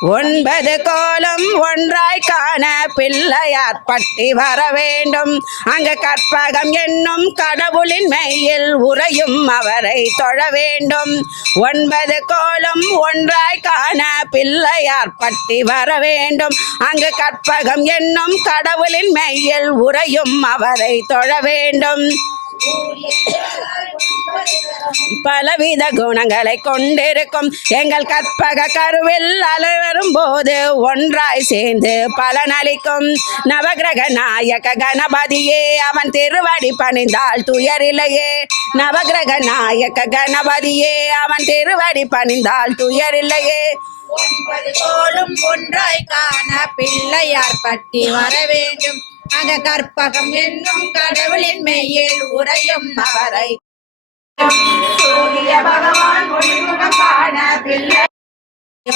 ஒன்பது கோலம் ஒன்றாய் காண பிள்ளையார் பட்டி வர வேண்டும். அங்கு கற்பகம் என்னும் கடவுளின் மெய்யில் உறையும் அவரை தொழ வேண்டும். ஒன்பது கோலம் ஒன்றாய் காண பிள்ளையார் பட்டி வர வேண்டும். அங்கு கற்பகம் என்னும் கடவுளின் மெய்யில் உறையும் அவரை தொழ வேண்டும். பலவித குணங்களை கொண்டிருக்கும். எங்கள் கற்பக கருவில் அலைவரும் போது ஒன்றாய் சேர்ந்து பலனளிக்கும் நவகிரக நாயக கணபதியே அவன் திருவடி பணிந்தால் துயரில்லையே நவகிரக நாயக கணபதியே அவன் திருவடி பணிந்தால் துயரில்லையே ஒன்பது கோளும் ஒன்றாய் காண பிள்ளையார் பட்டி வர வேண்டும். அக கற்பகம் என்னும் கடவுளின் மெய்யில் உறையும் அவரை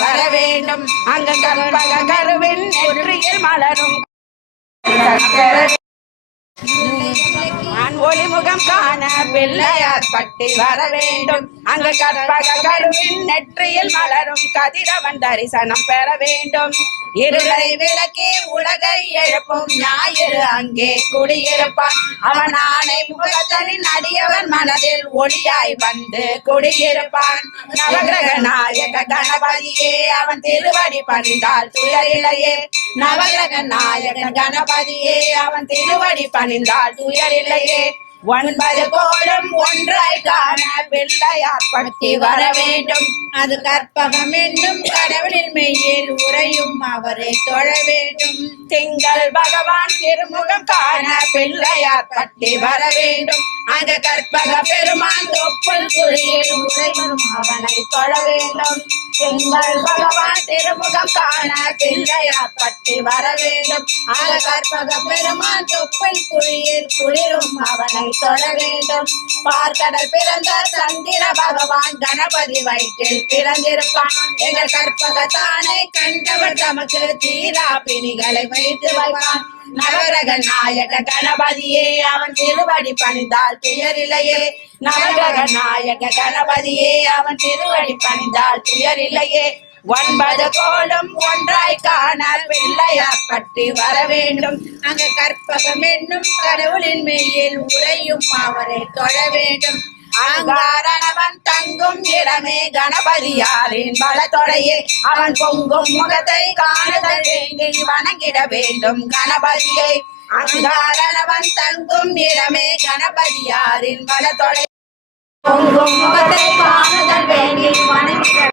வர வேண்டும். அங்கு கற்பக கருவின் நெற்றியில் மலரும். ஒளிமுகம் காண பிள்ளையார் பட்டி வர வேண்டும். அங்கு கற்பக கருவின் நெற்றியில் மலரும் கதிரவன் தரிசனம் பெற வேண்டும். இருளை விளக்கி உலகை எழுப்பும் ஞாயிறு அங்கே குடியிருப்பான். அவன் ஆணை முகத்தனின் அடியவன் மனதில் ஒளியாய் வந்து குடியிருப்பான். நவகிரக நாயக கணபதியே அவன் திருவடி பணிந்தால் துயரிலையே. நவகிரக நாயக கணபதியே அவன் திருவடி பணிந்தால் துயரில்லையே. ஒன்பது கோலம் ஒன்றாய் காண பிள்ளையார் பட்டி வர வேண்டும். அது கற்பகம் என்னும் கடவுளின் மெய்யில் உரையும் அவரை தொழ வேண்டும். திங்கள் பகவான் திருமுகம் காண பிள்ளையார் பட்டி வர வேண்டும். அந்த கற்பக பெருமான் தொப்புள் குழியில் உரையும் அவனை தொழ வேண்டும். செங்கல் பகவான் திருமுகம் காண பிள்ளையா பட்டி வர வேண்டும். அங்க கற்பக பெருமான் தொப்பில் குழியில் குளிரும் அவனை தொழ வேண்டும். பார்க்கடல் பிறந்த சந்திர பகவான் கணபதி வயிற்றில் பிறந்திருப்பான். எங்கள் கற்பகத்தானை கண்டவர் தமக்கு தீரா பிணிகளை வைத்து வைப்பான். நவரக நாயக கணபதியே அவன் திருவடி பணிந்தால் துயரில்லையே நவரக நாயக கணபதியே அவன் திருவடி பணிந்தால் துயரில்லையே ஒன்பது கோலம் ஒன்றாய் காண பிள்ளையார் பற்றி வர வேண்டும். அங்கு கற்பகம் என்னும் கடவுளின் மெய்யில் உறையும் அவரை தொழ வேண்டும். அங்காரணவன் தங்கும் இடமே கணபதியாரின் பலத்தொடையே அவன் பொங்கும் முகத்தை காணுதல் வேண்டி வணங்கிட வேண்டும் கணபதியை. அங்காரணவன் தங்கும் இடமே கணபதியாரின் பலத்தொடை பொங்கும் முகத்தை காணுதல் வேண்டி வணங்கிட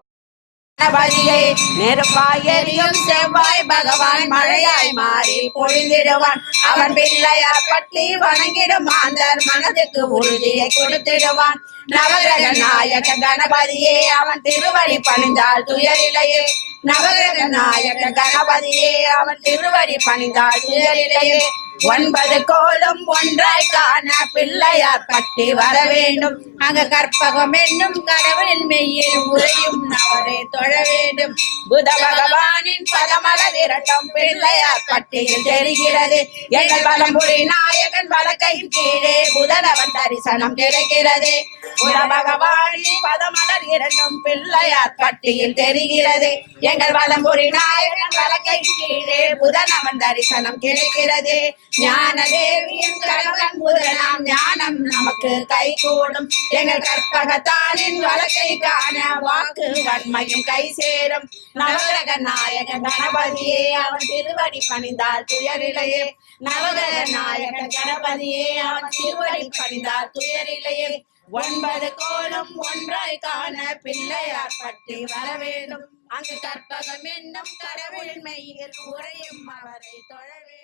கணபதியை நெருப்பாய் எரியும் செவ்வாய் பகவான் மழையாய் மாறி பொழிந்திடுவான். அவன் பிள்ளையார் பற்றி வணங்கிடும் மாந்தர் மனதுக்கு உறுதியை கொடுத்திடுவான். நவகிரக நாயக கணபதியே அவன் திருவடி பணிந்தால் துயரிலையே. நவகிரக நாயக கணபதியே அவன் திருவடி பணிந்தால் துயரிலையே. ஒன்பது கோலும் ஒன்றாய் காண பிள்ளையார் பட்டி வர வேண்டும். அங்க கற்பகம் என்னும் கடவுளின் மெய்யில் உறையும் அவரை தொழ வேண்டும். புத பகவானின் பதமலர் இரட்டம் பிள்ளையார் பட்டியில் தெரிகிறது. எங்கள் வலம்புரி நாயகன் வழக்கையின் கீழே புதனவன் தரிசனம் கிடைக்கிறது. புத பகவானின் பதமலர் இரண்டும் பிள்ளையார் பட்டியில் தெரிகிறது. எங்கள் வலம்புரி நாயகன் வழக்கை கீழே புதன் அவன் தரிசனம் கிடைக்கிறது. ஞான தேவியின் கணவன் புதனாம் ஞானம் நமக்கு கை கூடும் எங்கள் கற்பகத்தானின் வழக்கை காண வாக்கு வன்மையும் கை சேரும். நவகிரக நாயக கணபதியே அவன் திருவடி பணிந்தால் துயரிலேயே. நவகிரக நாயக கணபதியே அவன் திருவடி பணிந்தால் துயரிலையே. ஒன்பது கோலம் ஒன்றாய் காண பிள்ளையார் பற்றி வர வேண்டும் அங்கு கற்பகம் என்னும் கடவுள் மெய்யில் உறையும் அவரை தொழ வேண்டும்.